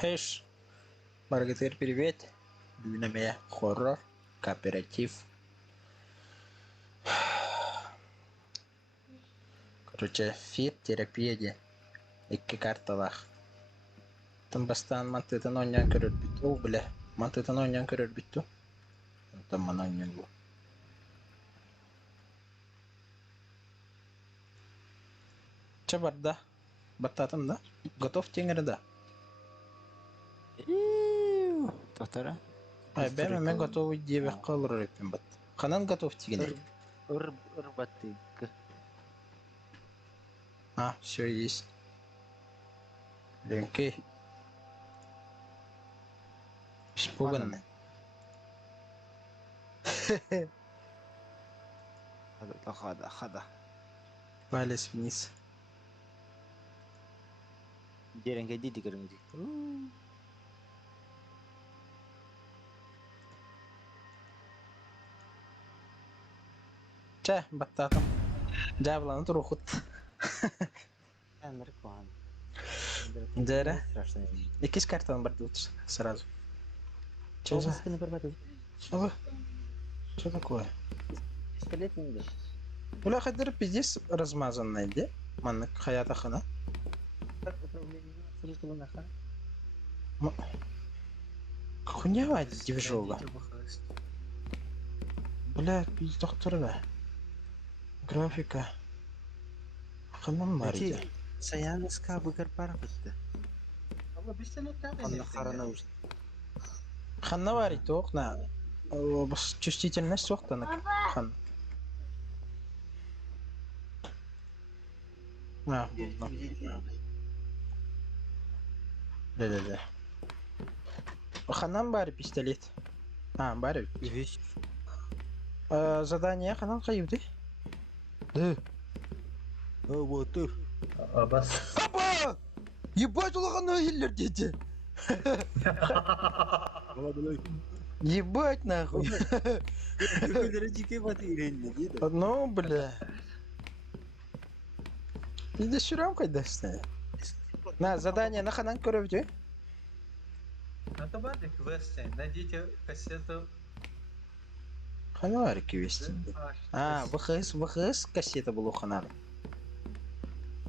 Хэш, Маргатыр, привет. Дүнәмә хоррор, кооператив. Короче, фит терапияде. Икки карталар. Тынбастан мантытын ойнан көрөр бит. Ол биле. Мантытын ойнан көрөр битту. Там мана ойнан бу. Чабарда. Баттатым да. Готов теңер да. Тотара. Ай, мен готов диебе калыр эппин бат. Ханан готов тигене. Урбаттык. А, все есть. Ленки. Испуганный. Хада. Палец вниз. Деренге диди көрүңдү. Ча, баттатым. Жабыланы турухут. Эмир куан. Дера. Страшно. Якийсь картон бардут сразу. Че Чего за? спины порвать? Что такое? Пистолет не идет. Бля, хадыр пиздец размазанный, да? Маннык хаята хана. Как управление абсолютно наха? Хуйня вайд движова. Бля, пиздец да. Графика. Ханам марите. Саяны скабы карпара битти. Ama bir sene tabii. Он харана уж. Ханна варит окна. Чувствительность соқтанок. Хан. А, да. Ханам бар пистолет. А, бар. Вещь. Задание ханан кайыпты? Да. Вот ты. Abbas. Папа! Ебать, улахана хиллер дети! Ебать нахуй! Ну, бля. Ты да шурам кайдашты? На, задание на ханан көрөвдү? Это бады квесты. Найдите кассету. Ханар квести. А, ВХС кассета был у ханар.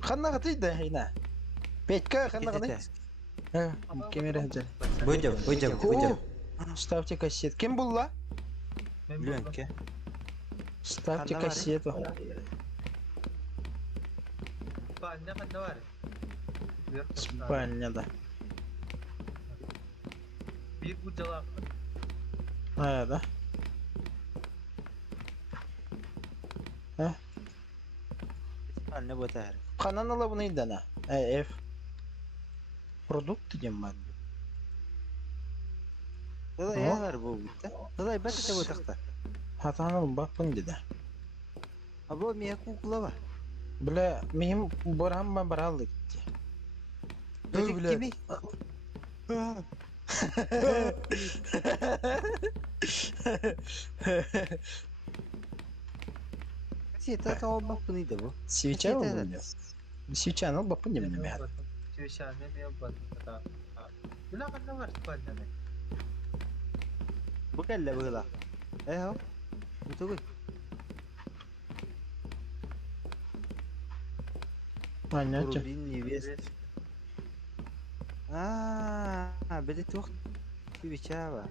Ханнага тыйда хейна. Петька ханнага не? Камера жал. Будем. Ставьте кассету. Кем булла? Ленке. Ставьте Ханна кассету. Спальня ханнавари. Спальня, да. Bir ucala. А, да. Спальня ботар. Ханан алабыны идана. F. Продукт дем бар. Туда я бар бу битти. Туда бат те ботакта. Хатанын бапын деди. А бу мия куклава. Бля, мим борамма баралды кетти. Кими? Сета тауба пунида бу. Свеча алды. Свеча ну бапын деме мя. Tüyşane mi yapmadım da. Bula hannawar spalnya ne? Bu kelle bula. Ho. Itu gue. Понятно. Рубин невест. Бели тух. Свечава.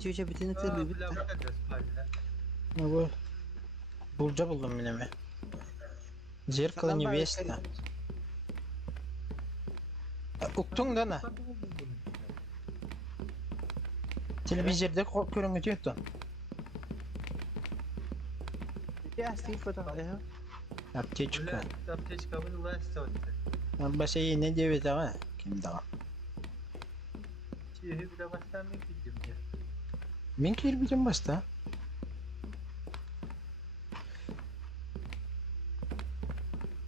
Çiçeğe bitene kadar bitti. Bula bula da spalnya. Ну вот. Булджа булдым менеме. Зеркало невеста. Уктуң дана. Телевизорда көрүнгү өттү. Ya sifat ya. Аптечка. Bula aptечка bula stotti. Бассейн не девять ага. Ким дага. Çiğhi bula bastan mı gidiyorum ya? Мен келбейден баста.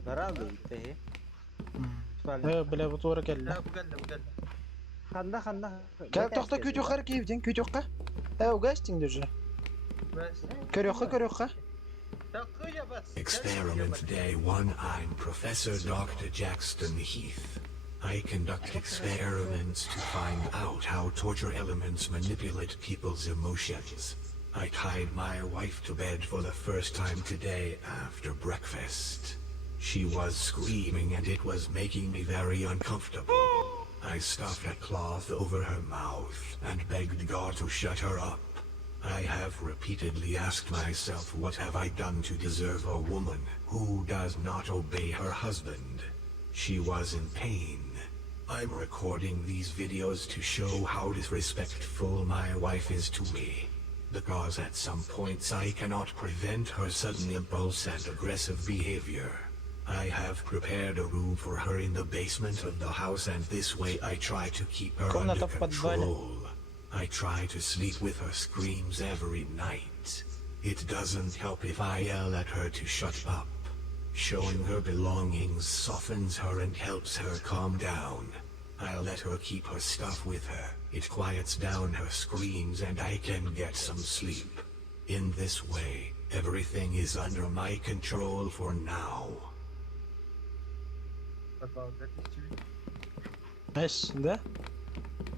Daraldı bitti. Бля, вот ора келди. La bu geldi. Kanda. Кел токто көтөккар кейбден көтөкка. Угастиң дежи. Bas. Көрөкка. Takıya bas. Experiment Day 1. I'm Professor Dr. Jackson Heath. I conduct experiments to find out how torture elements manipulate people's emotions. I tied my wife to bed for the first time today after breakfast. She was screaming and it was making me very uncomfortable. I stuffed a cloth over her mouth and begged God to shut her up. I have repeatedly asked myself, what have I done to deserve a woman who does not obey her husband? She was in pain. I'm recording these videos to show how disrespectful my wife is to me. Because at some points I cannot prevent her sudden impulse and aggressive behavior. I have prepared a room for her in the basement of the house, and this way I try to keep her Комната under в подвале. control. I try to sleep with her screams every night. It doesn't help if I yell at her to shut up. Showing her belongings softens her and helps her calm down. I'll let her keep her stuff with her. It quiets down her screams and I can get some sleep. In this way, everything is under my control for now. Продолжать истерить. Эс, да?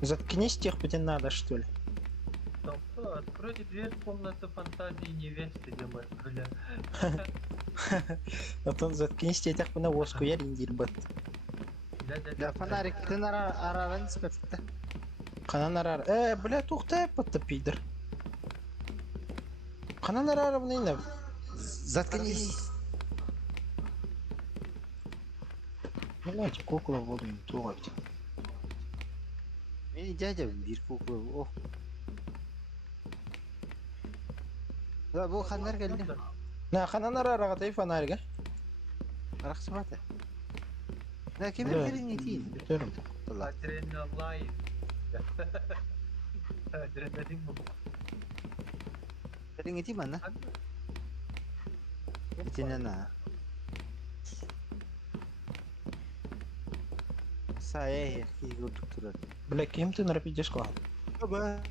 Заткнись, тебе надо, что ли? Толпа, откройте дверь в комнату фантазии невесты, ебать, бля. Антон, заткнись, тебе так на воску, я рендир бат. Да фонариктен араран спепті. Қанан арар. Бля, тоқтай апатты, пидор. Қанан арар бұнайна. Заткнись. Блядь, кукла в воду не трогать. Мені дядя bir куклы. О. Да, бұл хандар келді. На, қанан арар ағатай фонарик, Арақсы баты. Да, кемер Да. керін етейін. Бетерім. Адреналайн. Адреналин bu. Керін етейін ана. Етейін ана. Сая еркей көрдік тұрады. Бля, кем ты нарапидешь кого? Оба.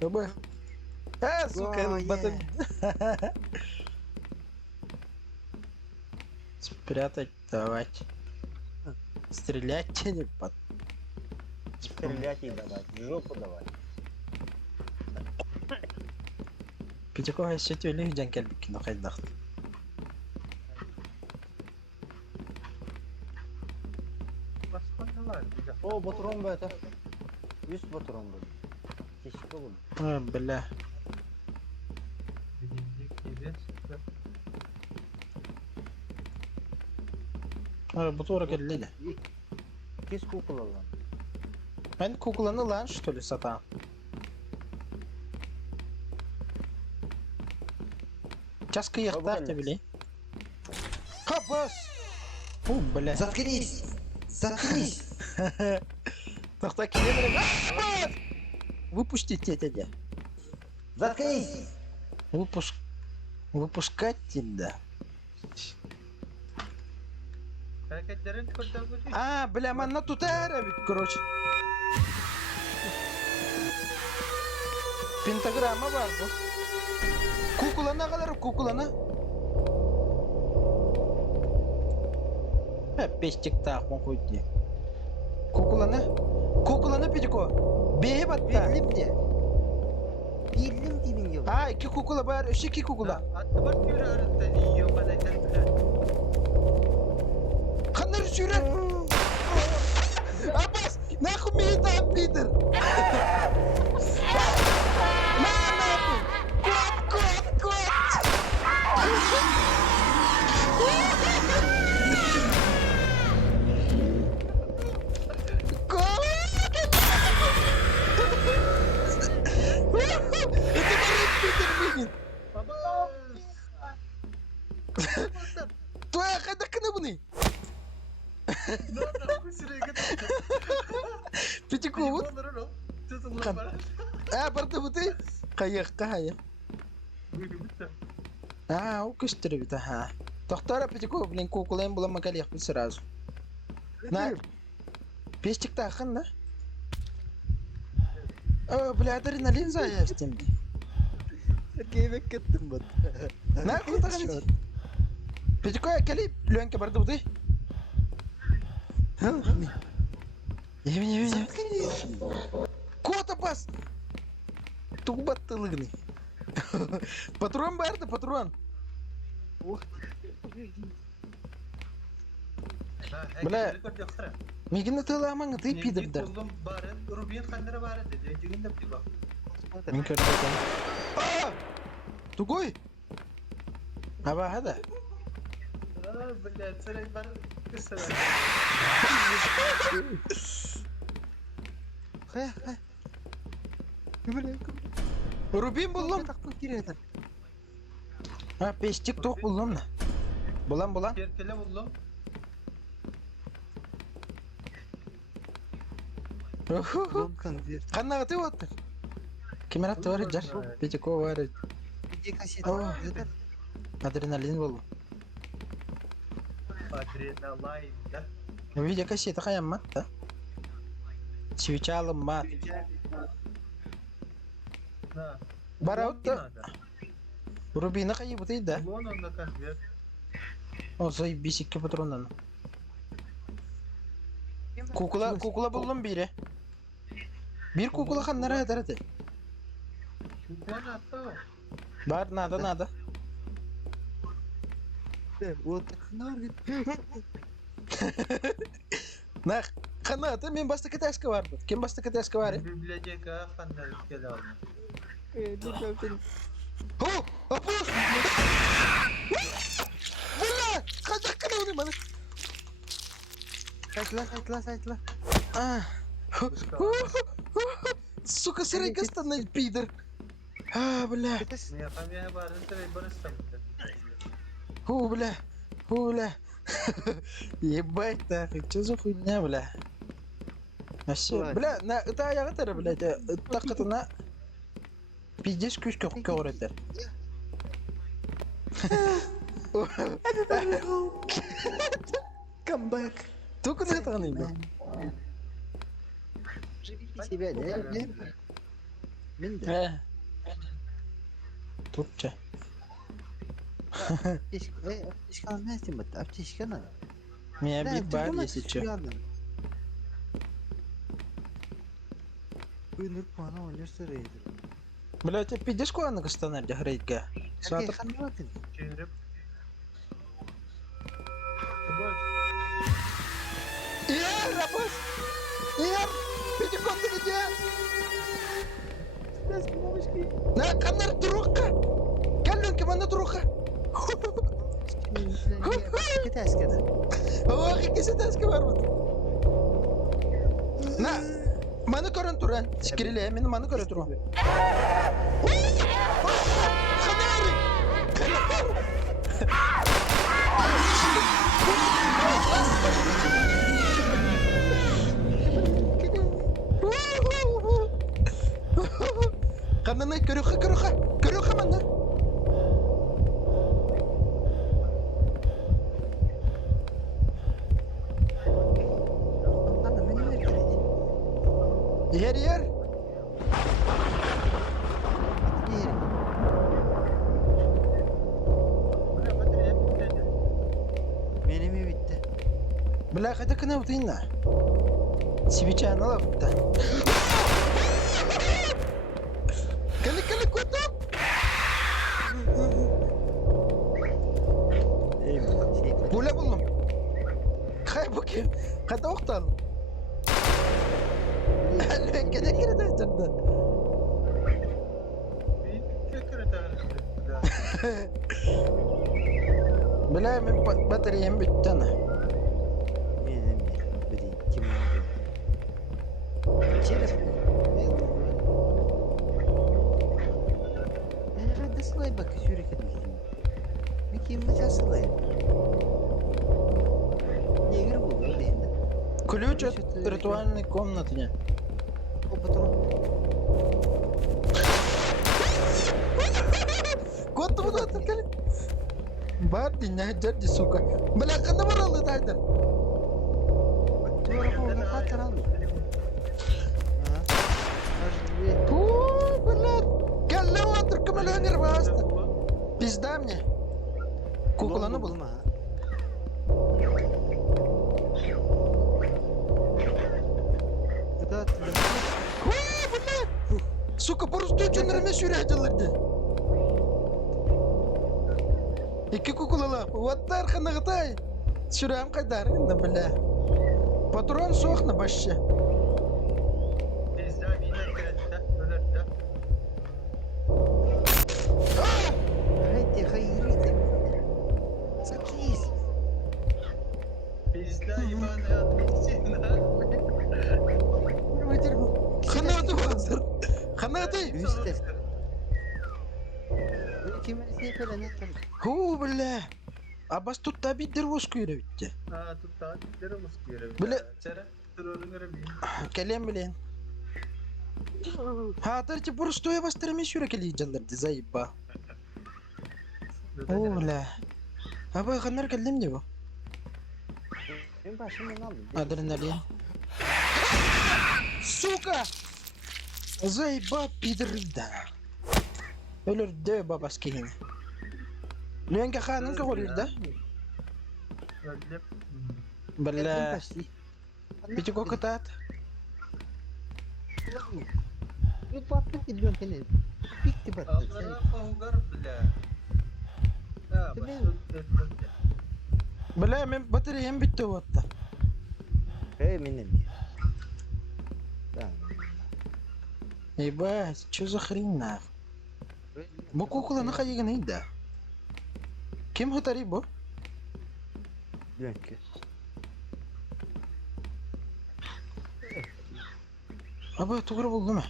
Оба. Сука, Ой, батон. Спрятать, давать. Стрелять или под... Стрелять и давать. Жопу давать. Пятикова сетевли в джанкельбики, но хоть дахт. Басқандар, бля. О, батырон ба это. 100 батырон ба. Кешкі бұл. Бля. Дневник невесты. Бутура келлили. Кеш куклалар. Ben kukulanı lan что ли сатан? Сейчас кıyıklar da bile. Kapас! Фу, бля. Заткнись! Заткнись! Тахта келемелем. Выпустите дядя. Заткнись! Выпускать тебя. Hareketlerin kurtarıcı. Бля, man тут ведь, короче. Pentagrama var bu. Kukulana kadar kukulana. Пестик так он ходит. Kukulana pidiko. Beye batta. Bellim de. Bellim dibin yok. İki kukula var, iki kukula. Attı bak yürü arasında yiyor bana sen. Kanları sürer. Abbas, nahum meydan bidir. Твоя хада кнабны. Пятиковут. Барды Қайыққа хая. Укыштыры бит, ага. Тоқтара Пятиков, блин, кукулайын була макалиях бит сразу. На. Пестик тахын, да? Бля, адреналин заястем. Keyfek gittim ben. Ne kurtarın? Peki koy kelip lönke bardı bu değil. Yemin. Kota pas. Tuh battılık ne? Patron vardı patron. Bile- Migin tığla aman gıtı pidir der. Oğlum barın, Rubin kanlara barın dedi. Öncegin de bir bak. Min körde kan. Tu koy. Apa hada? Bener, sering barın. Kesel. Kaya. Kıvırıyor. Rubin buldum. Takmak girelim. Ha peşçik tok buldum da. Bulan. Kerkele buldum. Lonkan bir. Kanna gıtı otur. Kim attı var jar? Peki ko var. Bir kaşık Oh. daha yeter. Adrenalin buldum. Adrenalin da. Video kaşı ta kayam matta. Çiviçalım mat. Na. Barawut da. Rubin'i kayı bu değil de. Bu onun da kan bir. O say bisikli patrondan. Kukula buldum biri. Bir kukula kan nereye derdi? Bu nato. Var nada. O takımlar git. Na kanata men basta ketaska var. Kim basta ketaska var? Biblioteca kanlar kele alma. Ho! Apus! Valla! Kacak kana onu bana. Saytla. Ah. Suka seray kastan na Peter. Ah, bala. Niya kami barın sering barın samta. Hula. Ебать так, что за хуйня, бля? Вообще, бля, на это я это, блядь, так это на пиздец кучка говорит. Come back. Только на это не был. Живите себя, да? Минда. Турча. Aптечка не снимать, аптечка надо. Меня бит бар, если чё. Önür puanı oynarsa reydir. Бля, ты пиздец куда на кастанер рейдга? Erkek hanım bakın. Çevirip. Boş. Iya, rapaz! Iya! Pidi kontu gece! Nah, kanar turuka! Kalian gimana turuka? Git askere. Oh, ikisi de eski var mı? Nah, mana koran turan? Sikirili emin mana koran turan? Kanari! Kanana körüka mana? Anam beni ver dedi. Yer. Yerim. Buraya batarya bitti. Benim ev bitti. Бля, хотя кана утина. Свеча на лапта. Кали кото. Була buldum. Kay bakayım. Hadi oktal. Ben kere de çarptı. Bir köküre tanıştık. Bela men bataryam bitti ana. Benim biri kim oldu? Çelip. Herhalde sılay bak yürek edeyim. Bir kim mi sılay? Негр был, блин. Ключ от ритуальной комнаты. О, патрон. Kota bu da kali. Bar dinle jadi suka. Bela kana baralı taydan. Tuh orang mau katar aldı. Ha? Harbi. Bela. Gel lan otur Kömeleğinir bastı. Bizde mi? Kukulanı bul. Bulma ha. Gıda Сука, просто чөнөрөмө сүрәтелерди. Ике кукулала, ваттар ханагытай. Сүрәм кайдар, инде белә. Патрон сохна башчы. Bizde yine kredi öler de. Haydi hayırlı. Sakis. Bizde iman hayatı Вытер bu. Ханады базар. Ханады. Üstte. Kimin falan ne tabii. Ху белә. Абас тут табидер воскуйры битте. Ha tutta derimiz görev. Bile- Çere dururun görev. Келем белән. Хатыр ти просто я бастырмы сүрә кели җанларды заиба. Ола. Аба ханар келдем ди бу. Ben başımdan aldım. Адреналин. Сука! Заеба пидорда. Ölürdü babaskinin. Lönge xanın kağırırdı. Öyle. Bella. Bici kokutat. Bir battık gidiyorum seni. Bitti battık. Allah'a kavgar bile. Ha Değil bak. Bella men bataryam bitti vatta. Hey benim. Tamam. Ебать, чё за хрень нах? Бу кукла на хаяган ида. Ким хатари бу? Dönkü. Аба тугры булдымы?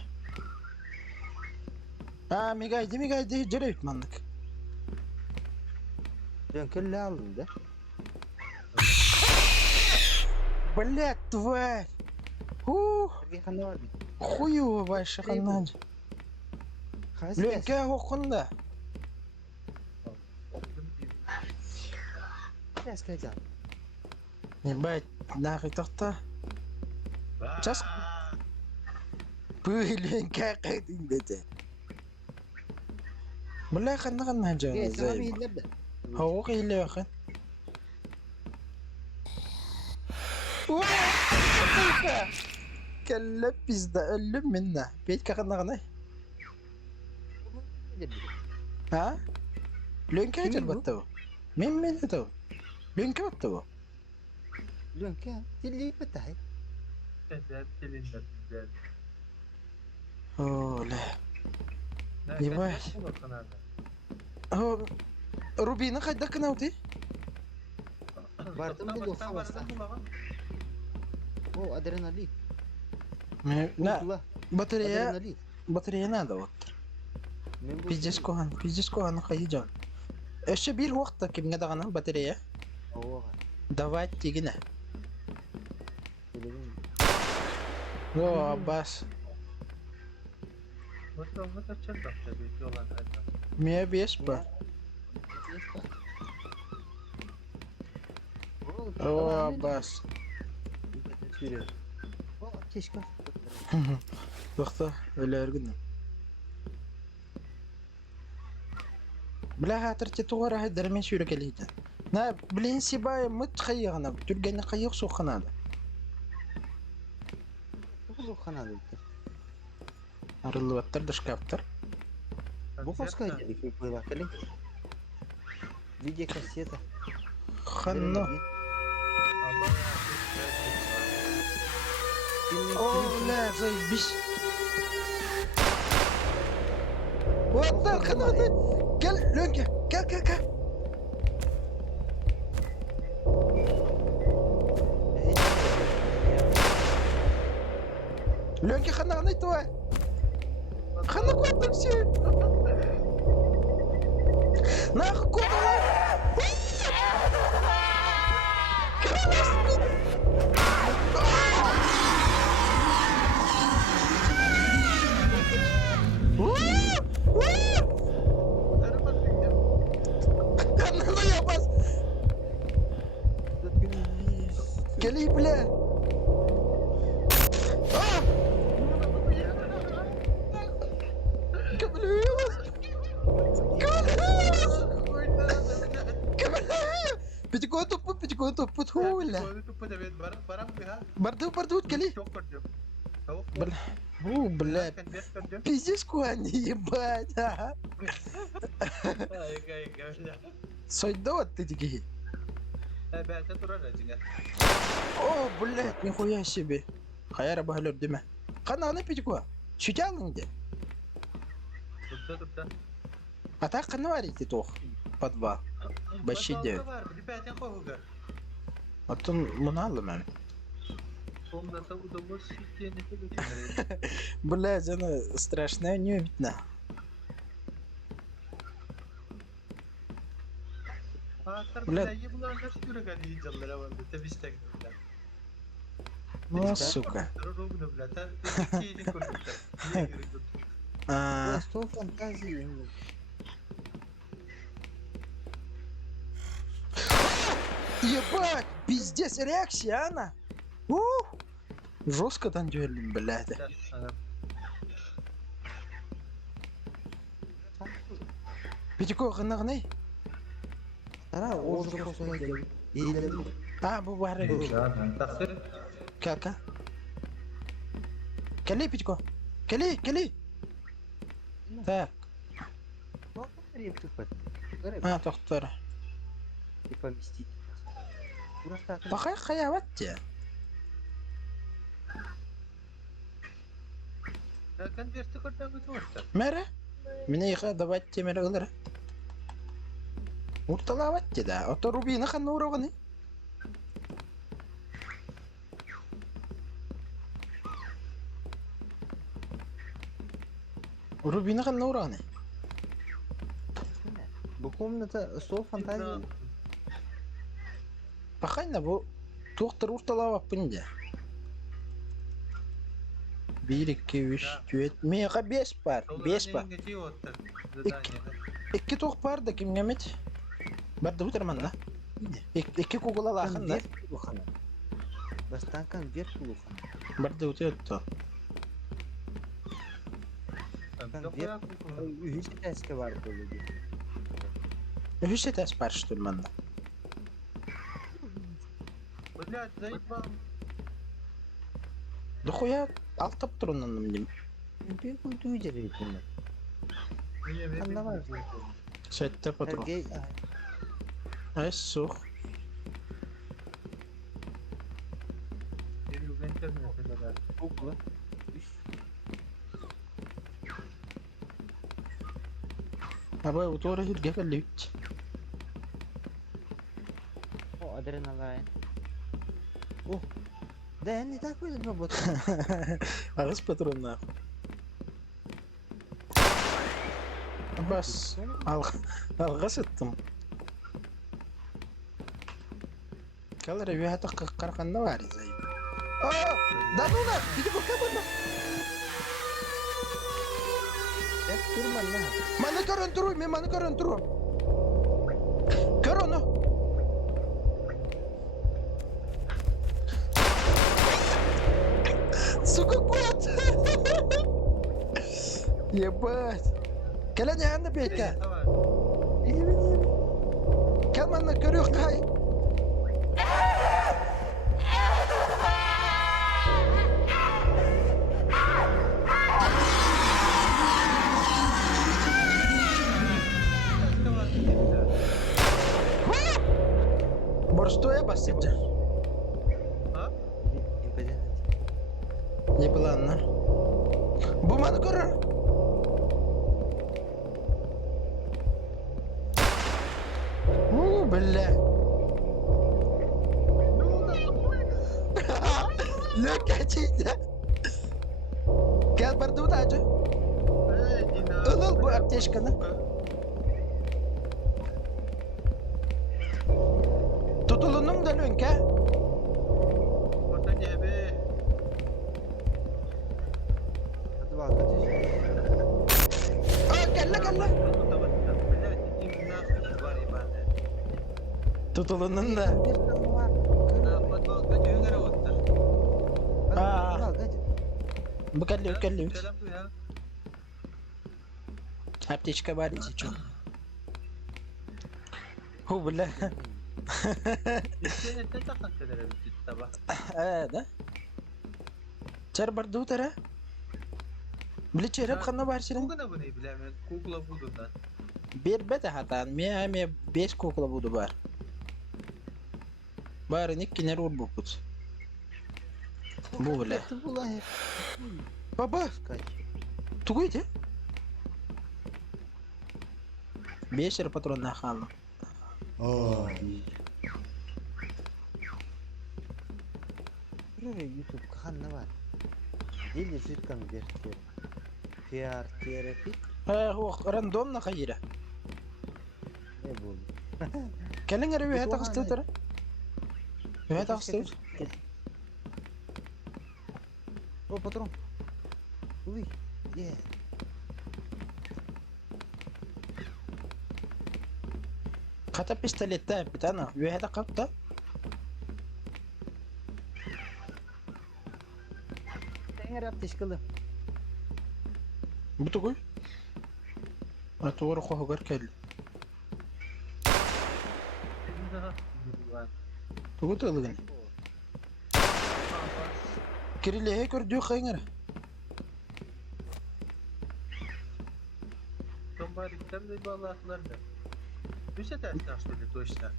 Мигайды жарай ütmandık. Dönkü aldım da. Блядь, тварь! Ух, Bir kanı var bir. хуёво башы ханнан. Lönke hokunda. Biraz kaçalım. Ебать, нахуй тохта. Час. Lönke kaydın dedi. Бля, ханнан жана Sana bir зайба. iyiler de. Хаук ile yakın. Kellep bizde ölüm minna. Beyt kakana. Ha? Lönke Kim acır bu? battı bu. Min de bu. Lönke battı bu. Dönkü. Dilli patay. Güzel dilinde güzel. Ola. Ne Yavaş. bakın abi. Oh, Rubina kayda kınavdi. Vardım bu doksa basta. O adrenalin. Ne? Kula. Batarya Adrenalin. надо вот. Men bu- Пиздец кохан кайжан. Эше бир вакытта кимге дагана батарея. Oha. Давай тигине. Televizyonda. О, бас. Bakalım da çok tabii ki olan hayat. Мия беспа. О, бас. Sürüyor. O keşke. Вакытта өлөргүн. Бля хатыр те тугара хайдар мен шүрө келейди. На, блин сибай мыт кайыгына, түргени кайык сокханады. Bu kanadı. Арылып аттыр да шкафтар. Bu kaska dedik bir böyle bakalım. Video kaseti. Ханно. О, бля, заебись. Вот так, канаты. Gel, Lönke. Gel. Lönke kanağını тварь. Хана куда все? Нахуй куда? Канана я бас. Geli bile. Kabul ediyoruz. tuput hula. Tupu da bet barang biha. Bardut kali. Çok gördüm. Tavuk. Bela. Kan bet gördüm. Pizis kuani yebat. Ay gel. Soydot tigi. Ben turan aja. Oh bela ni khoya shibe. Khayar bahlor deme. Kana ne piji kwa? Şucalın de. Tutta. Ata kana var iti toh. Padva. Başı de. Var. Bir beten kovugar. Atın munalım ben. Комната удовольствия не получили. Бля, она страшная, не видно. Бля, я была на штуре гали джаллара валды. Тебистек. Ну, сука. Ровно, бля, та такие конкурсы. А, Что фантазии? ебать, пиздец, реакция, она. Жестко там дуэлим, блядь. Пятико гынагны? Ара, orada koşuna gel. İyilerim. А, bu bahre. Тахсир. Кака? Кали, Пятико. Кали. Так, Bak, nereye tüpet? Böyle а, тоқтар. bir поместить. Burası takım. Бахай хаяватте. Kan verti koddan götürmüşler. Mere? Mine yıka davatте mere ılır. Urtalavатте да. Ото рубины ханна ураганы. Рубины ханна ураганы. Bu komnata sol fantazii. Бахайна bu тоқтар урталавап бінде. 1, 2, 3, 4, мега 5 бар. 5 бар. İki toq var da kim gemet? Barda utarman da. İki kugula Kan laxın da. ver kuluxana. Bastan kan ver kuluxana. Barda utartto. Hiç eski var böyle bir. Hüsse tez parıştırman da. Блядь, заебал. Дохуя алтап тұрынын дем. Bir kuydu üzeri bunlar. Kanda var. Сәтті патрон. Ergey. Ай, сух. Okula. Абай, утора хирге кәллевит. O adrenalin. Oh. Да, не так будет работать. Ағыз патрон нахуй. Бас, алғас еттім. Кәлі рәбиғаты қарқанда бар, зайым. Да ну да, биді көке бұнда. Hep durma lan. Mani көрін тұру, мен мani көрін тұру. Көр оны. Сука, кот! Ебать. Кәлі не әнді бейті. Кәл мani көріқ қай. Борстоя басыпты. Не было она. Буманы көрір. Бля. Lökəcəkdə. Gəl barda udacı. Ilıl bu apteşkanı. Tutulunun da lönke. Hadi bak hadi. Gel la. Tutulunun da. Bir tane var. Aa. Hadi hadi. Bu kallivit. Apteşka var içi çok. Hu bля. İnternetten takan kadar bir sabah. Да? Çar bardu tara. Bile çerep kanna barşirin. Kukuna bu ne bilemem. Kukula budundan. Bir bete hatan. Me 5 kukla budu bar. Bari nikkiner ur buput. Bu bile. Kötü bu lan hep. Baba. Kaç. Tuguydu. 5 patron nakalım. Oo. Buraya YouTube kanalına var. Deli zırkan göster. PR terapi هو راندوم نخيره ne bu? كلن غير هتا Butuhan قصته ترى هتا قصته Oh patron. Uy. Yeah. خطب بيستلت تاب بتاعنا هتا قبطة Tenger yap teşkili. بتقول أتور أخوه غير كلي تقول تغلقني كريلي هيك ورديو خينغرة Son bari kitabı da bağlattılar da. Bir şey ters taşladı doğuşta.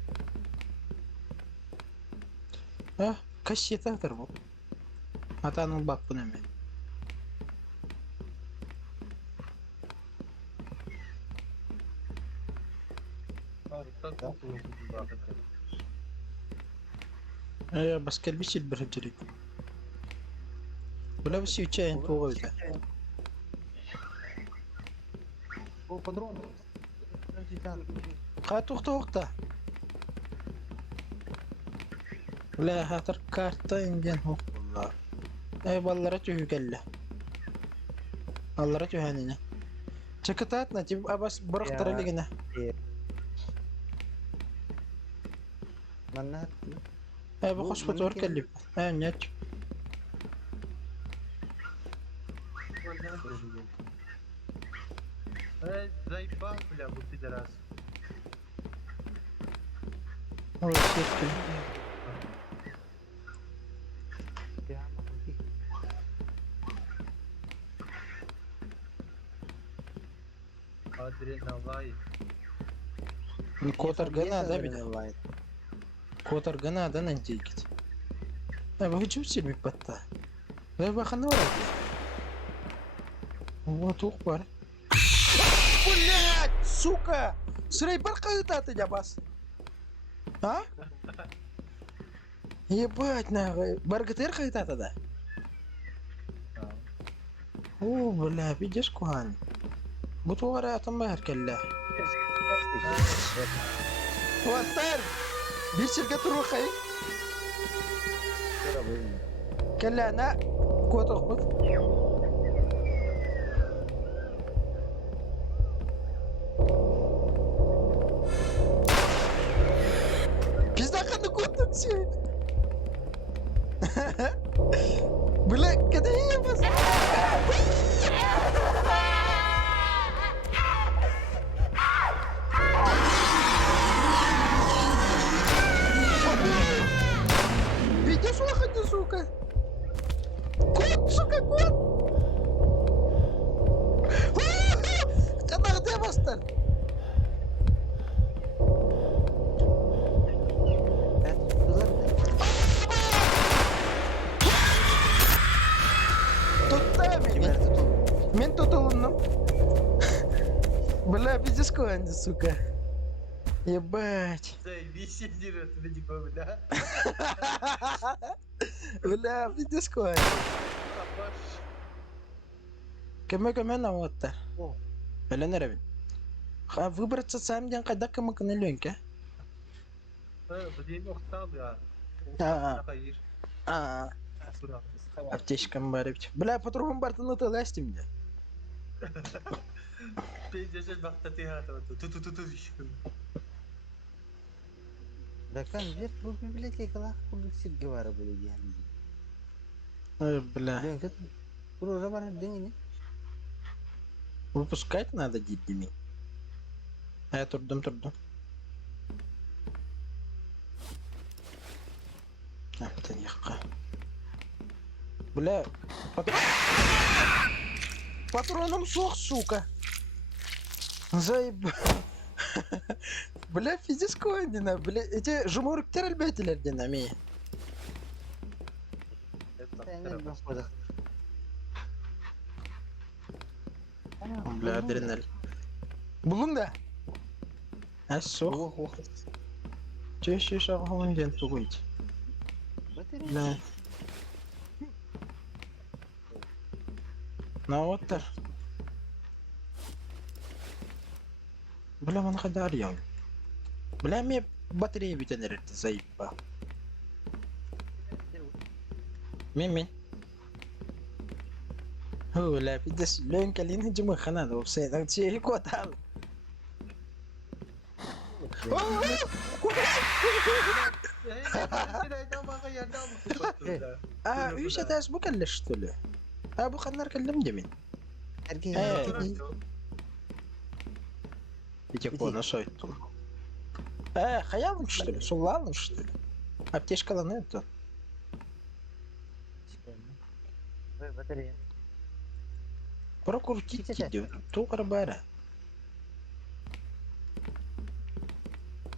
كشي تهتر بو هتا أنا باب بنامي Harika kokulu bu bağlattılar. بس كلبيش البرجري ولا بس يتشاين فوق بتاع Oh patron. Gerçekten. قات وقته لا هاتر كارتين جن هو والله اي والله رجعه قله والله رجعه هانينا شكتاتنا تبقى بس برختر يا. لقنا Mana? اي بخش Bu- فتور mungkin- كلب اي نيت Zayıf bile bu fideras. والله كثير كلب Ya mati. Adrenalin. الكوتر قنا ده بدا Vallahi. كوتر قنا ده ننتيجت اي بخش شو تسير بيبتا اي بخلنا ورا هو توقبر ولات سوكا سري برقة تاتا بس ها هي باتنا برقة رقة تاتا ده اوه بالله بيجس كوهان بطورة تنبهر كله وطر bir şirket ruhayı Şura bölüm. كلا انا قوة اخبط biz de akan قوة شيء بلا كده هي بس بيجس واخد سوكا كوت سوكا كوت كده يا بستر Ben tutular da. Tuttu Kimer beni. tutul. Мен tutulundum. Бля, пиздец куанди, сука. Ебать. Zayıf diyorsun типа бля. Бля, пиздец куанди. Baş. Кеме наводта. О. Бля, нервин. Выбраться сам день, когда кому каналенька. Bu değil mi oktav ya? Hayır. А, Sıra. аптечкам барить. Бля, по-другому бартану ты ластим мне. Peyzajel bakta tiyatro. Tu. Да kan bir bu bibliotek lah bu sirge var böyle yani. Бля, Ben kat. Bu zaman dengin. выпускать надо детьми. А я турдum. Бля, патроном сох, сука. Заеб... Бля, физически ойнина, бля, эти жумурктер әлбәтелерден, ами. Sen bakmadık. Бля, адреналин. Булың да? Сох. Ох, ох. Чеше шағалың ден тугуйт. Батарея. Бля. Наваттар. Бля, мана кайда арыяң. Бля, ме батарея битенер заебба. Мен. هو لا في دس لين كلين هجمة خنادة وسيد شيء كوتال. إيش هتاس بكلش تله. أبو خنار كلم جمين. Erkeğin Ee. erkeğin. يجي كونا شايتون. خيالم شتله سولالم شتله. Аптечка ланетто. Батарея. Прокрутить Чечече. идет. Тугар бара.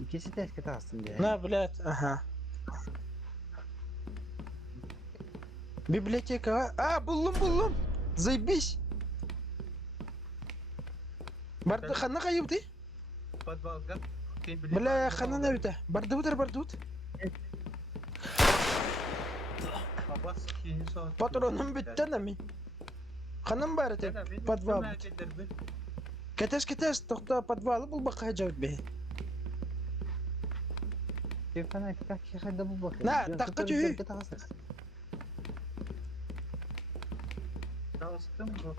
İkisi de eski aslında. На, блядь, ага. Библиотека. Буллум. Заебись. Барды хана кайыпты? Подвалга. Бля, хана навита. Бардут. Абас кейин сон. Патроным бітті нами. Ханам бары тек. Подвал. Кетес, тоқта подвалы бұл баққа жауд бе. Телефona kaç kişi de bu bakıyor. Na, dakika tüyü. Dağıstım bu.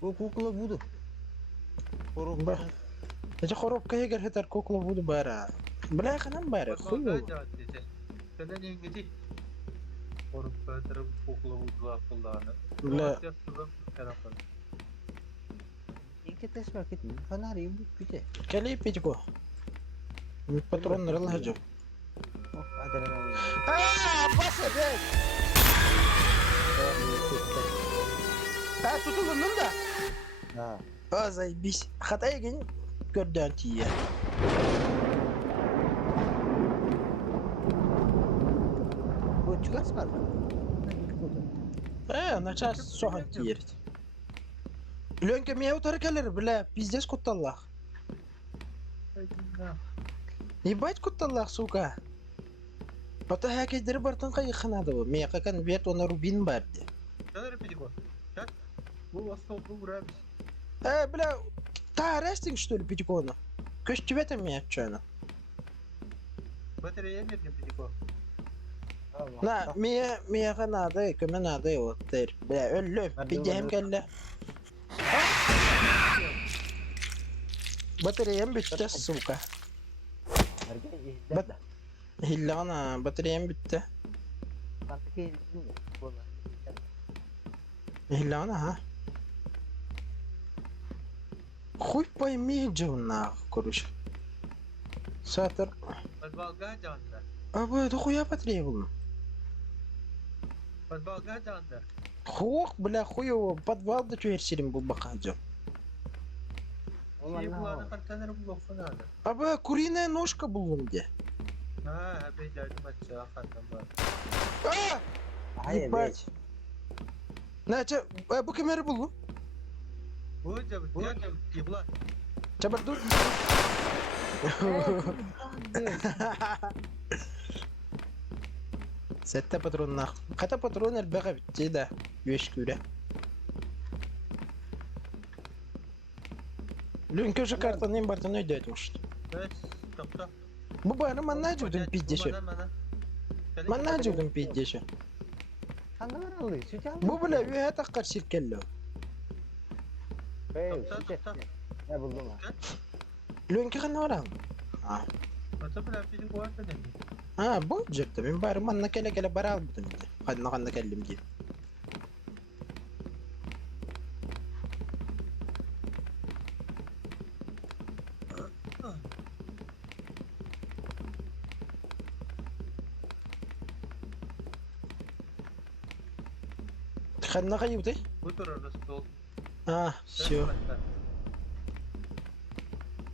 Bu kukla budu. Korup Ба. Эти коробка егер хетер кукла буду бара. Бля, ханам бары. Хуй. Сенен еңгеди. Korup böldürüp kokla vurdular kulağını. Бля, İlk test market mi? Kanarya bu güzel. кали пичко. Патрон рылхажу. Oh, adrenalin. Баса, блядь. Tutulundum da. Ha. Заебись. Хатая ген көрдөн тие. Bu çıkars var mı? Начал сохан тиерит. Лёнька меня утаркалер, бля, пиздец кутталлах. Ебать кутталлах, сука. Ата хаки дир бартын кайыхнады бу. Мен какан бет оны рубин барды. Bu asıldı vurarmış. Бля, та рестинг что ли пятикона? Көз тюбета меня чана. Bataryaya verdim Pidiko. На, меня канады, көмө нады вот тер. Бля, өллөм, бидем келле. Батареям битти, сука. Erkek izler de. Хиллана, батареям битти. Mantıklı izin mi? Хиллана, ха? Хуй пойми, джуна, короче. Сатыр. Подвалга canlı. Это хуя батарея была. Подвалга canlı. Хух, бля, хуево, подвал да чуерсерим был бахаджо. Şey kulağına kantanları bu lokfun aldı. Куриная ножка была где? Ha, ben derdim açığa kantan var. Hayır, Ебать. Нача, bu кемері бұл? Bu cevap, bu cevap, yıkılan. Чабар dur. Сәтті патронна. Қата патрон әлбәға бітті да. Өш көре. Лүнкі жы картанын бартын өйді әтімшті. Evet, topla. Бұл бары манна жүдін пиддеші. Манна жүдін пиддеші. Kandalar alıyor. Süt alıyor. Бұл білі өйе таққар сиркелі. Hey, Topla, süt. topla. Ne buldun lan? Лүнкі қана орам. Ata bile Pidiko var benim. Бұл жүрді. Мен бары манна келе бара албыдым. Қадына кәлім де. Ханна кайыбыты? Bu durur stol. А, все.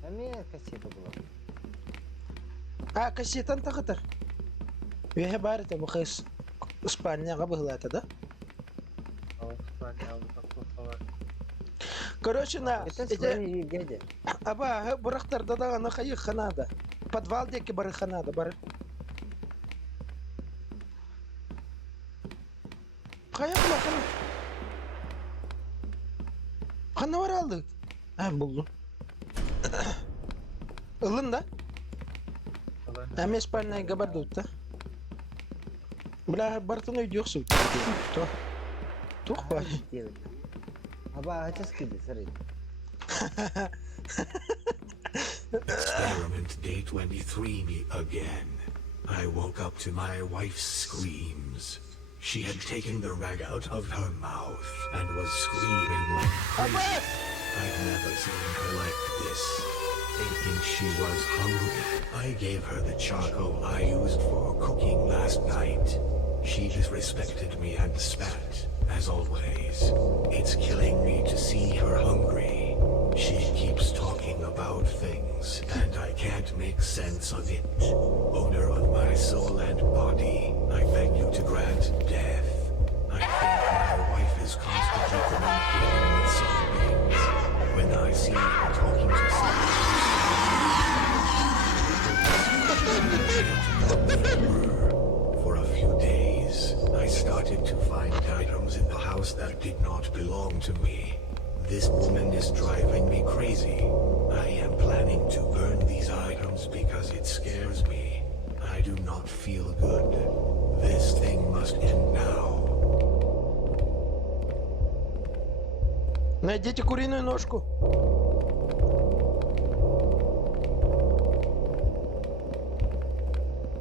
А мне кассета была. А, кассетан тагытыр. Веhe бары та бахыс Испанияга быгылата да? İspanya bu var. Короче, на Это эти свои дядя. аба бурактарда да ана кайы ханада. Подвал деки бары ханада бары. Кая була хана? Хана var aldı. Ha buldum. Ilın da. Hem İspanya'ya gabar da. Бля, бартын өйді өксі. Туқ ба? Аба, ачас киді, сарай. Experiment day 23 me again. I woke up to my wife's screams. She had taken the rag out of her mouth and was screaming like crazy. I've never seen her like this. Thinking she was hungry, I gave her the charcoal I used for cooking last night. She disrespected me and spat, as always. It's killing me to see her hungry. She keeps talking about things, and I can't make sense of it. Owner of my soul and body, I beg you to grant death. I think my wife is constantly communicating with some beings. When I see her talking to someone for a few days, I started to find items in the house that did not belong to me. This woman is driving me crazy. I am planning to burn these items because it scares me. I do not feel good. This thing must end now. Найдите куриную ножку.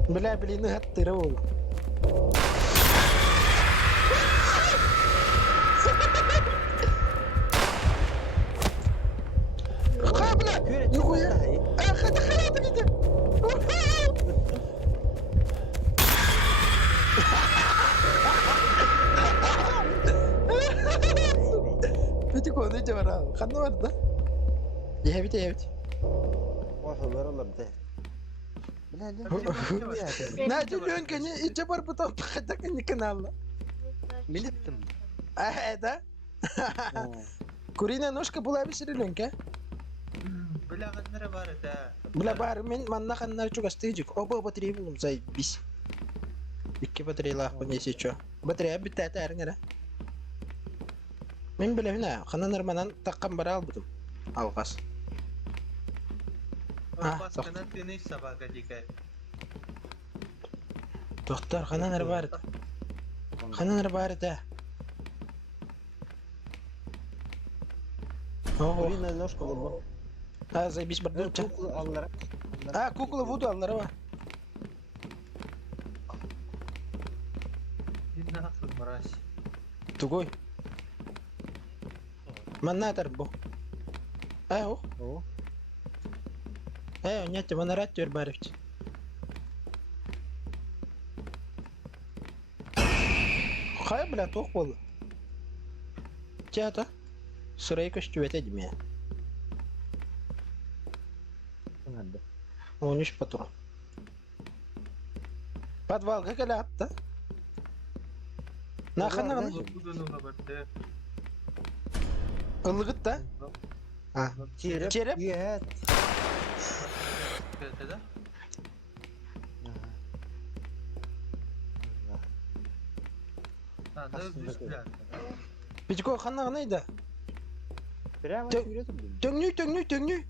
Бля, блин, гаттырывал. Ха, бля! Нихуя! Ах, это халата видим! Пятико, ну иди вара. Ханну var da. Yevit yevit. Wafa baralar da. Бля, Ne diyorsun ki? İçe var bu tam takın kanalda. Билеттім. Да? Куриная ножка была бисерилен ке? Bilağınları var da. Бля бар, мен манна ханнар чуга стыжик. Оба батарея булым зай бис. İki batareyalar bu neyse ço. Batareya bitti tәріңері. Мен білем не, хананар манан таққан бара албыдым. Алғас. Baskının deniz sabaha dikkat. Доктор, хананар бар. Хананар бар да. Ого. Куриная ножка была. А, заебись бардым. Куклы аллара. А, кукла Вуду аллары var. Bir nasıl mıraş? Тугой. Манна атар бу. О. О. Нет, манарат төр барыч. Хай, бля, тоқ болды. Теата. Сұрай көштүбет едім я. Надо. 13 патрон. Подвалға кәлі атты. Нақына ғана. Budunu kapattı. Ilgıt da. Ha. Череп. Череп? Yes. Kötü de. Надо düştüler. Пичко қана ғанайды. Прямо Тö- сүйретіп. Төңнүй.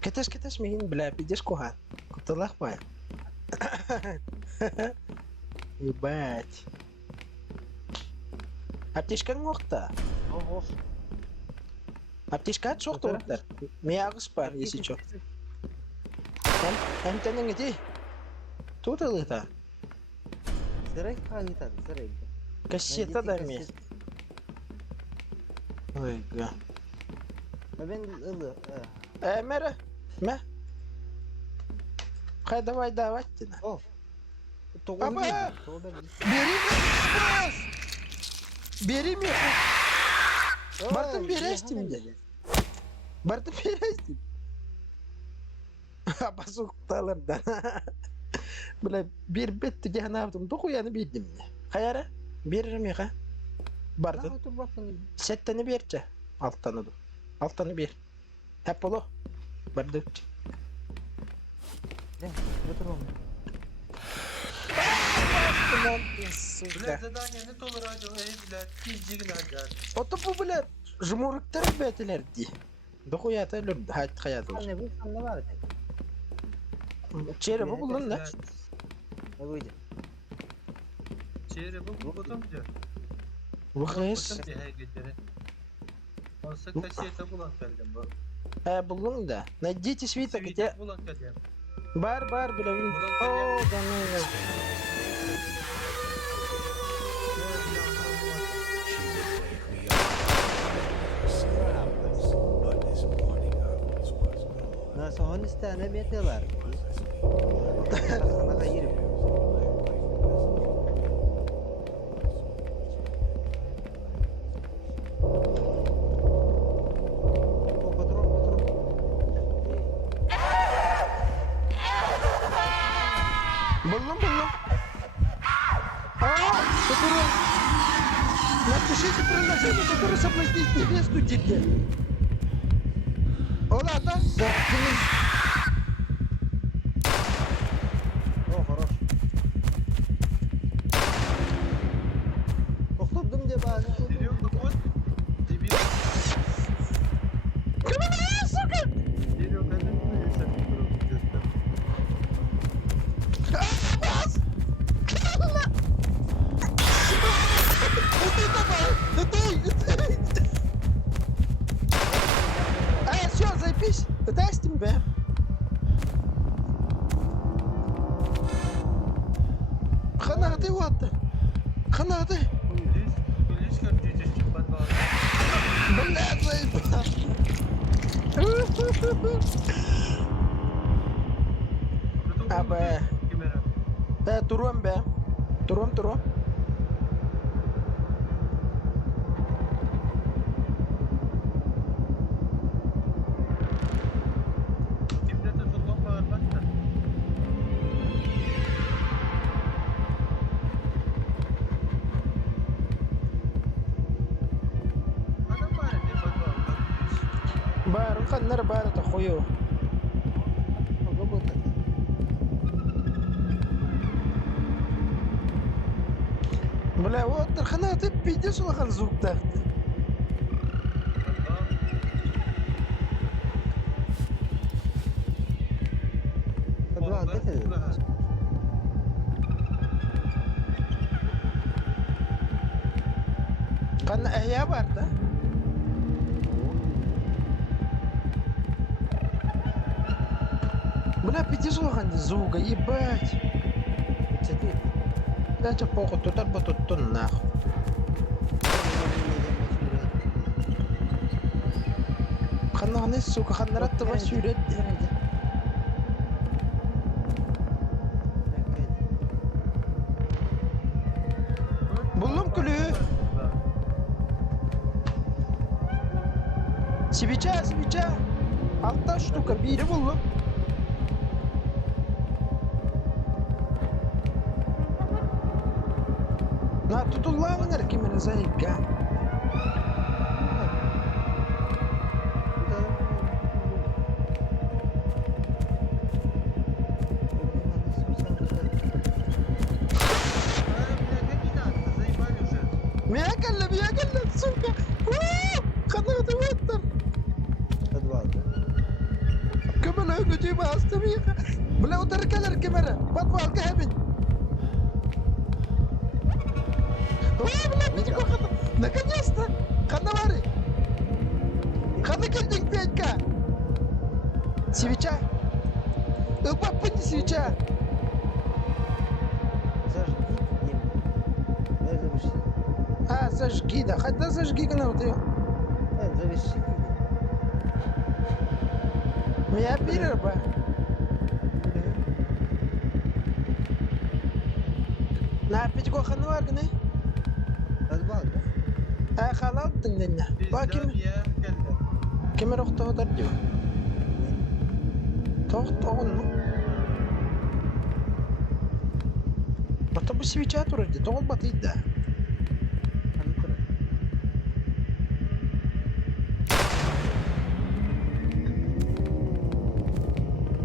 Кетеш мейін біля, бидеш коған. Құттылақ бай. Ебать. Аптешкаң оқты. Ого. Аптешка соқты оқтар. Мияғыз бар, есі чо. Әмтенің еде. Тұтылыта. Сырай қағитан, сырай. Кассета да ме. Ой, га. Ben ılı. Мәрі. Мә. Хай давай, тіна. О. Toğuz Baba! verdi. Toğuz verdi. Berim yok. Bartın Oy, beri ne açtım hemen de. dedi. Bartın beri açtım. Basuktalardan. Böyle bir bitti ki ne yaptım? Dokuyanı bildim mi? Kayara? Veririm ya ha. Bartın. Lan otur bakın. Set tane verce. Alt tane dur. Alt tane bir. Hep olu. Bartın. Gel otur oğlum. Блядь, задание не то радио, блядь, пизди надо. Oto bu bile jumuruklar betilerdi. Dokuyata lüb hayat hayatı. Anne bu sen ne var ki? Çere bu bulun lan. Ne buydu? Череп, потом где? Bu kız. Потом где гетери? Olsa kasiyete bulan geldim bu. He bulun da. Ne diyeti svita Свитер gite. bulan geldim. Bar bile. Bulun Oo geldim. canım. She would wake me up but this morning hours was gone. Nasıl honistane meteler ki? Sana kayırım. O patron patron. Buldum. Aa, sıfırı. Напишите приложение, которое соблазнит невесту тебе. Ола, да? Да. O хорош. Oturdum diye bari. Дебил, ну вот. Дебил. Дебил, когда ты если где-то. Все, запись. Тестим, бе. Ханаты вот. Ханаты. Лишь как дети в подвал. Блядь, заебал. Абе. Turuyorum be. Turuyorum. Kimde de tutmam var bak da. Adam var ya подвал. Barın kanlar barı ta koyu. Работает. Бля, вот ханаты пиздец он хан звук так. Подвал где ты? Kan ehya var da. Бля, пиздец он хан звука, ебать. Четыре. Дача похуй, тут арба тут нахуй. Хананы, сука, ханарат тава сүйрет. Buldum külü. Свеча. Altta штука, biri buldum. Na tutulağın erkimini zayıfka. Мягко, сука. Kanada vattır. Подвал. Kamera ögücüğü bastım ya. Bula otururken kamera. Batval kemin. Bula bici kokatu. Наконец-то. Канавари. Хана келдик Петька. Свеча. Папа свеча. Зажги. Не заверши. А, зажги, да. Хотя зажги канал-то. Не заверши. Меня перерва. Ne yapıcı kokanı var gene? Hadi bak. Ha halal dinle. Bak Bizden kim? ya geldi. Kime rokta odar diyor. Toht oğun mu? Bata bu switch'a tururdu. Toğul batıydı. Hani kırık.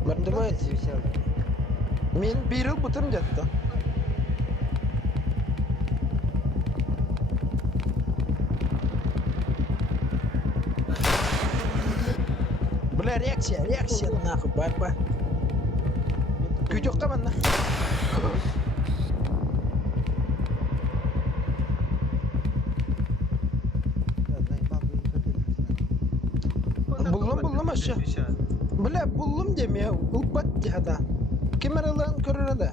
Barında bu et. Bir şey var. Men bir yıl bıtırım jattı. Bula reaksiya nakı bar. Küçük kaman na. Buldum aşağı. Bula buldum demiyor. Ulbat hata. Kameradan körüne de.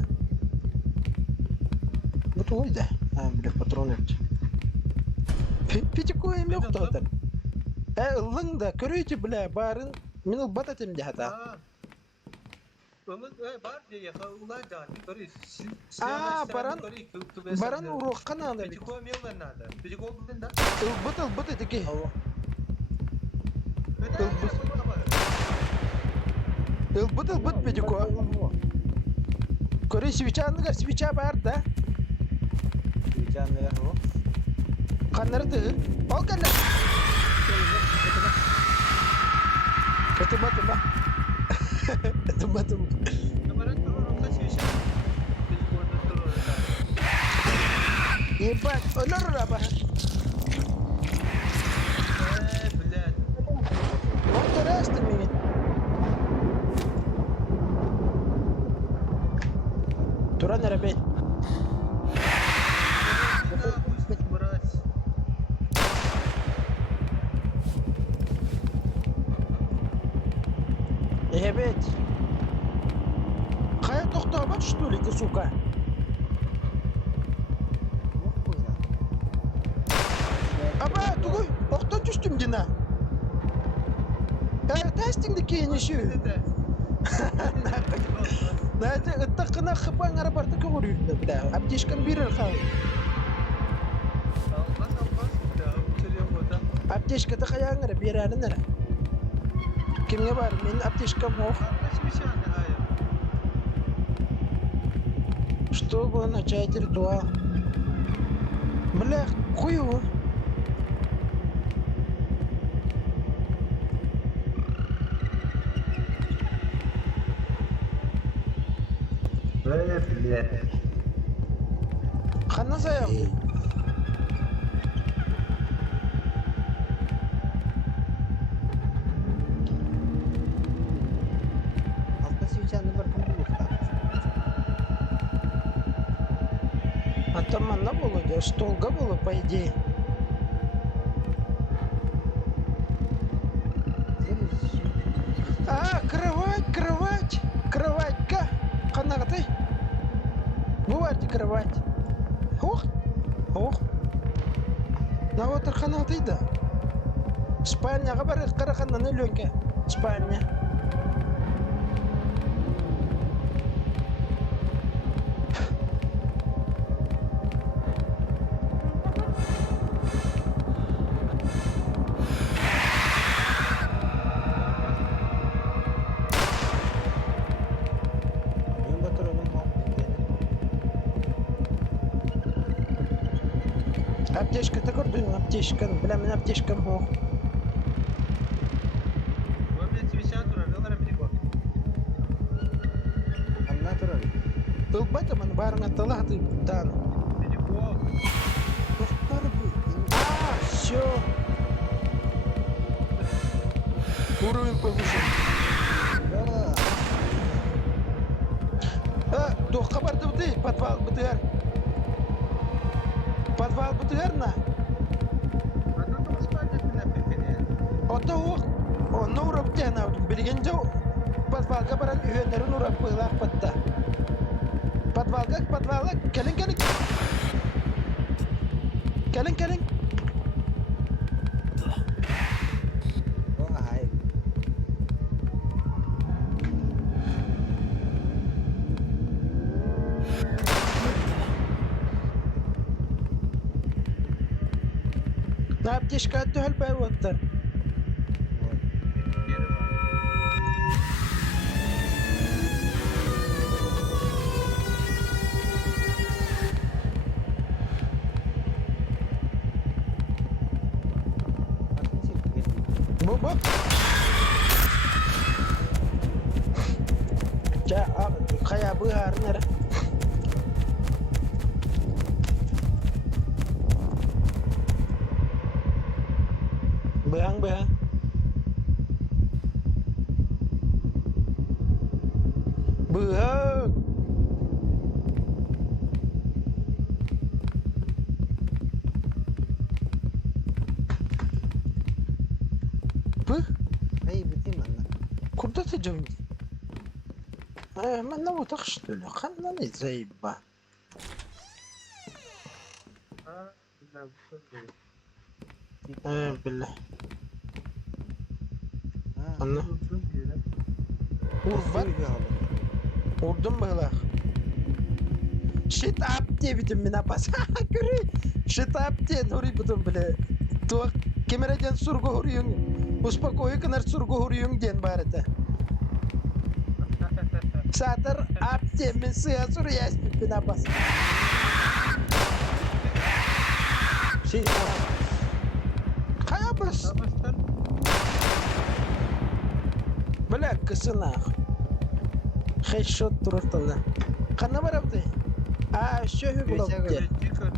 Bu tuydu. Ha bir patron yaptı. Piçi koyayım yok da otar. Ilın da körücü bula barın min ulbat atem de hata. Var diye ya ulan da yukarı. Baran uruk kanada. Peki koymuyorlar nerede? Peki koymuyorlar da. Ilbat edeki. Ilbat piçi ko. Körü switch'a bar da. Bir tane ya o. Kanları tığır. Al kanları. Tımba. Tımba. Kemarin durur kaç yaşa? Peki koymuyorlar orada. İyi bak, ölür ama. Bilen. Motor açtım beni. Turan arabayı. Evet. Kaya toktama что ли, ты, сука? Yok bu ya. Aba, tuguy, oktan düştüm yine. Testingdi keyini şu. Nade ıttakına xıpan arabartı kıvırıyor bile. Apteşkan bir el xavi. Apteşkada kayan ara bir elin ara. Kimge var? Benim apteşkam yok. Чтобы начать ритуал. Бля, хуево. Хана заяв. Altta switch'e bakın bu usta. А там она была, столга было, по идее. А, кроватька. Канаты. Бывает кровать. Ох. На вот канаты да. Спальня, говорит, карахана не лёнка. Спальня. Benim batıralım bak. Аптечка, ты гордый, аптечка. Бля, меня аптечкам ох. Anla duralım. Ылбата мен барыңа талаты дан. Doktor bu. Все. Уровень повышен. Ya. Духқа барды бұты, подвал бұтығар. Подвал бұтығар на. Ота оқ. Оны ұрап ден аудым. Білген жау. Подвалға баран үйендерін ұрап бұйлақ бұтта. Подвалға. Келін. Келін. O hayır. apteşka töhel bär wattar. Yeri var. Bu. Ja, kaya bu har nere? Behang. Behang. Beh, Hey bitti mi lan? kurda tecavüz. من لو تخشتله خلنا زيبه Ha, bilmem, bu söz بالله Ha. Anla. Uzun bir yere. Urban Urdun bala Shit up diye bitim mina pas Kuri Shit up diye nuri bitim bile Tuak kamerajan surgu huriyung Uspa koyu kanar surgu huriyung diyen barata Satar up diye min suya suru yas bina pas Şey Kaya bas Savaştan Bala kısına Headshot tururtalı Kanna barabdi şöhü bulab diye çıkıyor.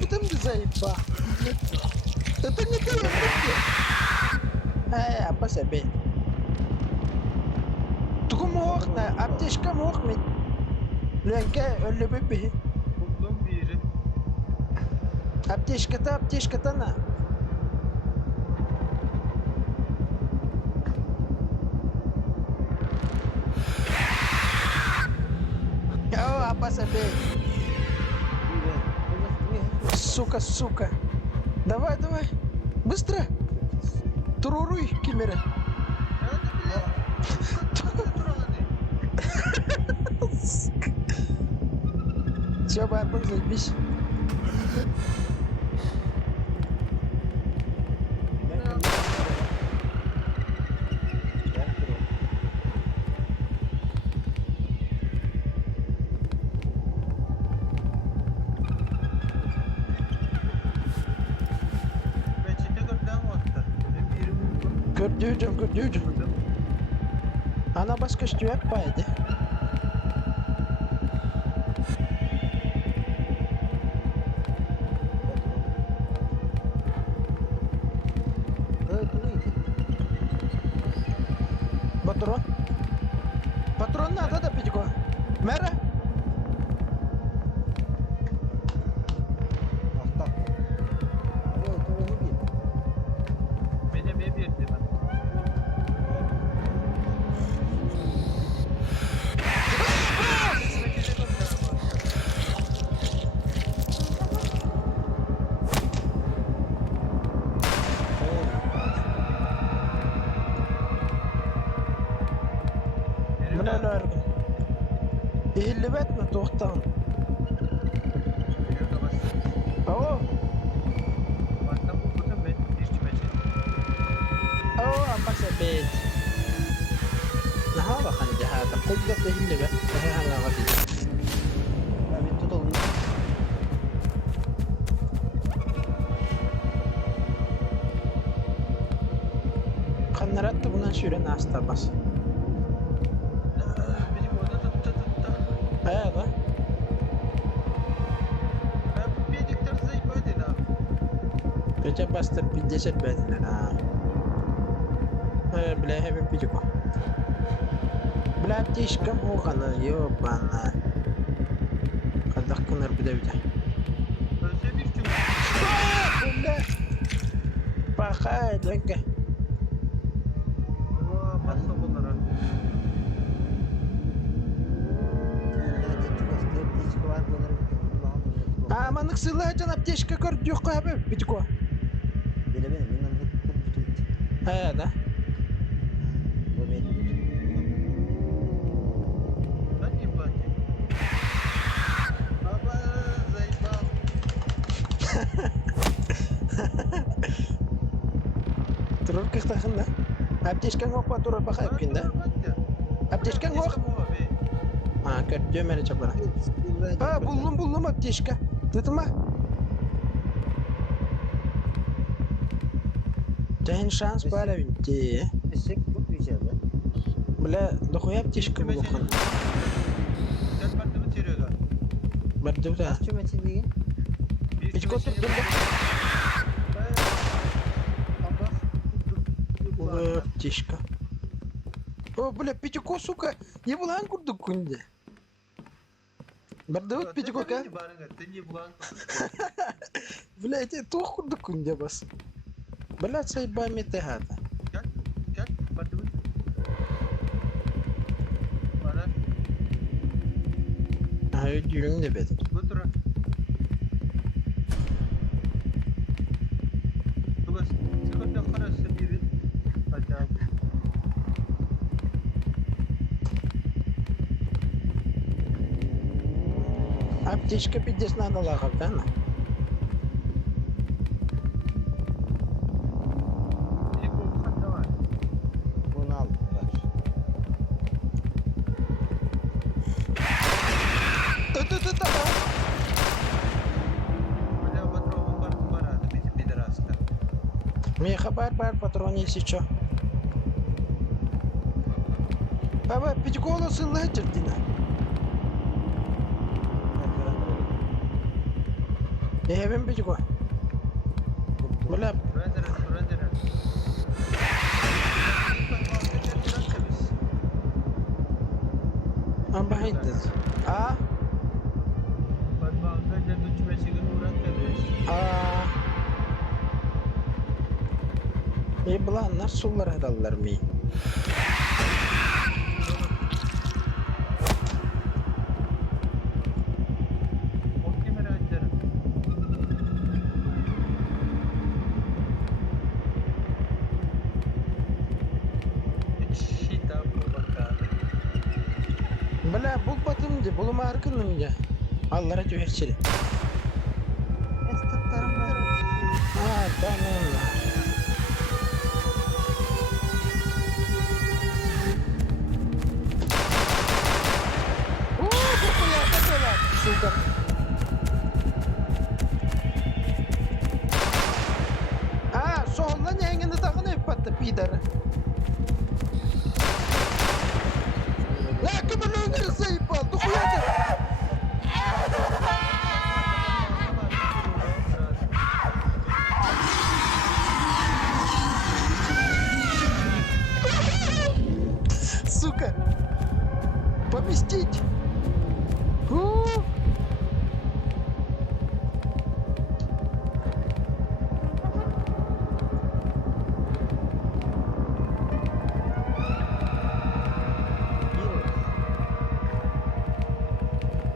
Потом заебал. Это не ты, apa sabi? Tukum hook na apteşka hook mi? Lenke öyle bir Bulduğum bir yeri. apteşkata na. Oh, apa sabi? Сука. Давай. Быстро. Туруруй, Кимера. Все, барбан, заебись. Gördüğüm. Ana başka şey yapmaydı. Patron надо да пить го. Мера. Benim ev yerdi ben. Mına largın. İhillibet mi tohtan? Oo. Apa sabit? Nah, bahkan jahat. Aku juga kehilangan. Saya hanya ngerti. Kan narattı bundan süren hasta bas. Benim orada tuttu. Evet. Ben bu bir diktatör zayıfladı lan. Geçen bastır 50 bedene ha. Bile hemen bir ko. Bile apteş kam o kana yo bana. Kadak kunar bir de. Ölse bir cümle. Bunda. Pakay dönke. Masa bunlara. Ama nasıl can apteş kakar yok abi bir ko. Evet ha. Ben yapayım. Baba zayıfa. Turur kıhtakın da. Apteşken yok mu turur bakayım kinde. Apteşken yok. Ha kötü meri çapara. Ha buldum apteşka. Tutma. Ten şans para bitti. Eşek bu diyeceğim ben. Bile dokuya apteşka bu kan. Gel ben de bitiriyorlar. Berdu da. Kaç cümle çizdiğin? Hiç kotuk dur. Аптечка. О, бля, Пятико, сука, еблан курдук күнде. Бардавык Пятико ка? Бля, эти тух курдук күнде бас. Бля, сайба метехата. Gel ben de bana Ай, дюрүң де бет. götür. Bugün sıkıntı parası biri. Acayip. Аптечка 50 надо лахав, да? İlk olsan da var. Bunu aldılar. Ту-ту-ту-ту. Hala patronun var adı bizim bir rasta. Мне хабар бар, патрон если чё. Баба, Пятико олосын лахчыр дина. Evim Pятико. Бля, Surrender. I'm behind this. Ah, Parmağında cennet çümesini uğrak demiş. ah. Bunlar sular adalar mı? O kimin önceri? Hiç daha bakalım. Bля, бұл батымды, бұл маркынымды. Аллара жібершілі. Esnaflarım var. А, tamam. Дохуя, такова, сука. Соғылдан еңінді тағын өйпатты, пидары. Кімін өңірі заебал, дохуя да. Сука! Поместить!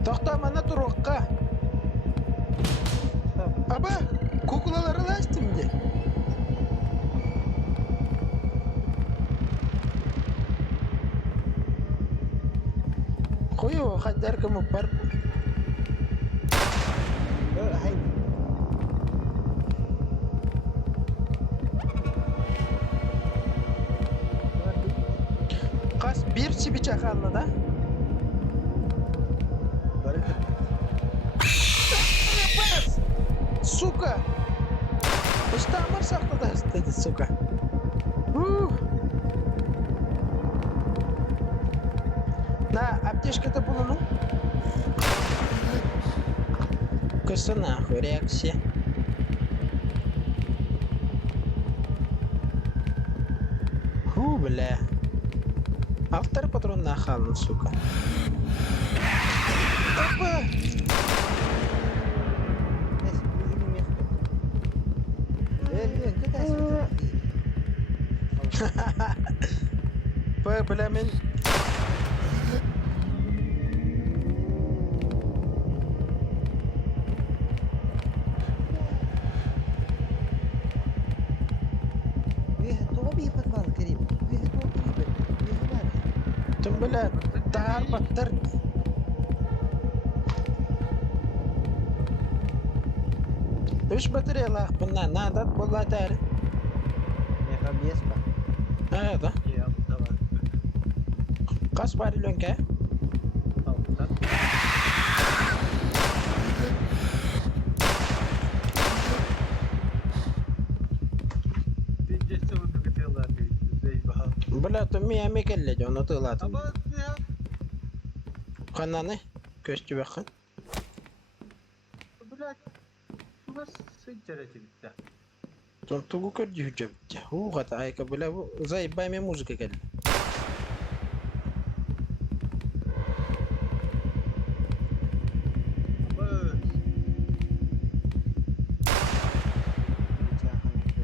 Тоқта, мана тұрыққа. Аба, кукулалары ластым де. Қой о, қайдар кімі бар. Hayır. Қас бір сібі чақалны да. Ебас! Сука! Usta amar saklı da istedi suka. На, аптечка-то булunu. Кыса нахуй, реакция. Бля. Автор патрон нахален, сука. Опа! Бля, мен... Тем бля, тар паттар. Terus baterai lah pernah nadat bola tadi. Ya KBS pak. Ada. Iya, betul. Kas bari lönke. Tahu tak? Pinjek sonunda gidiyorlar diyor. Eyvah. Bula to mi ame kelle jono to lat. Ama ya Kana ne? Köşçü bakın. bırak. Bu nasıl sıçrayacak? Ton tugu kör juhja. Hu kata ay ka bula bu zay bay me müzik kelle.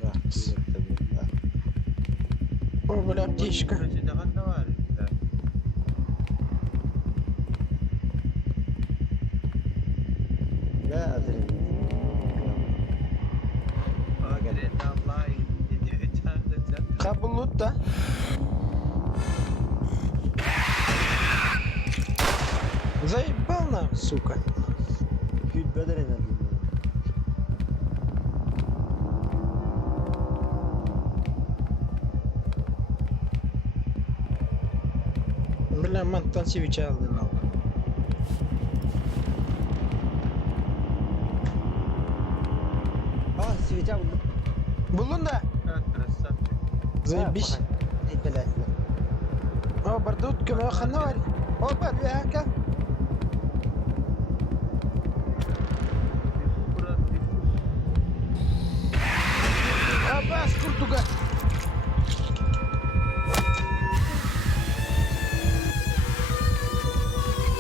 Bas. O bula tişka. Burada ne var? Da adrenalin. Adrenalin. Gidiyor çarpacak. Kabulut da. Заебал нам, сука. Küt adrenalin. Бля, мантан свеча алдın al. Ah switch'a buldum. Buldun da. Evet, krasat. Заебись. Ne belasın. О, бардут كما خلنا وري. О, бар ya هكا. Burası. Abbas Kurtuga.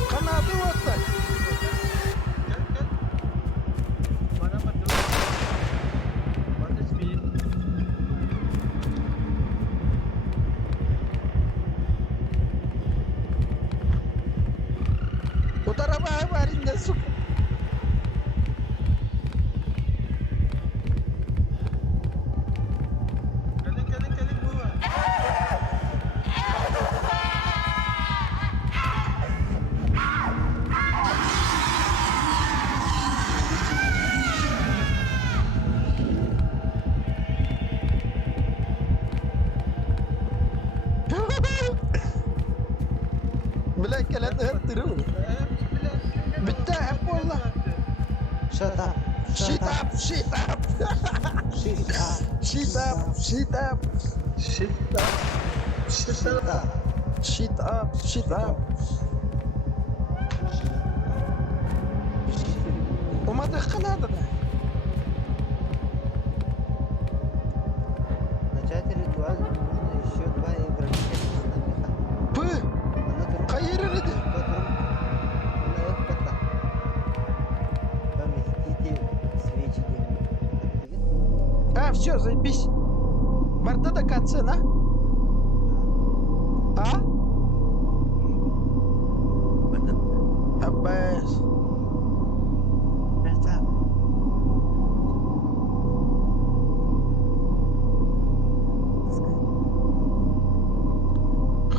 Kanadı vakta. Gel gel. Bana bak. What is speed? O tarafa varinde su. Gelin bu var. Bela kelen terus. Bitti hep valla. Shut up. Shit up, shit up. Shut up. Shit up, shit up. Shit lan. Shit lan. Shit up, shit up. وما دخل هذا ده. Начать ритуал нужно еще 2 игрока. Пы, кайырырды. Свечи А, все, заебись. Барда до катсцена. А? Аббас.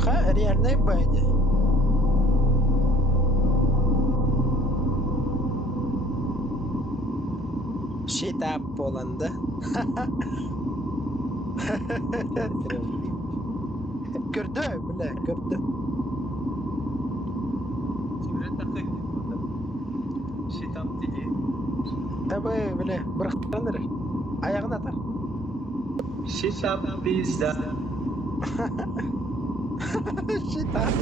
Ха, реальная байдя. Shit up Polanda. Gördü, bile gördü. Şimdi takık burada. Shit up dedi. Tabi bile bıraklanır. Ayağına atar. Shit up bizde. Shit up.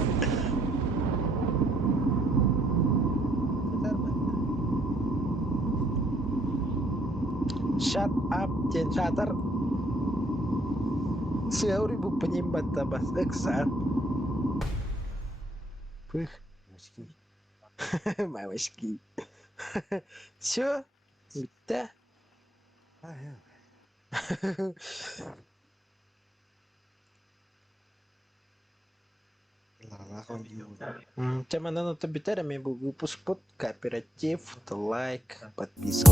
Shut up, Jen Shutter. 1000 penyimpan tabas eksan. Puh, мамочки. Все, bitti. Cuman nonton bitter ya, bu выпуск под кооператив, лайк, подписка.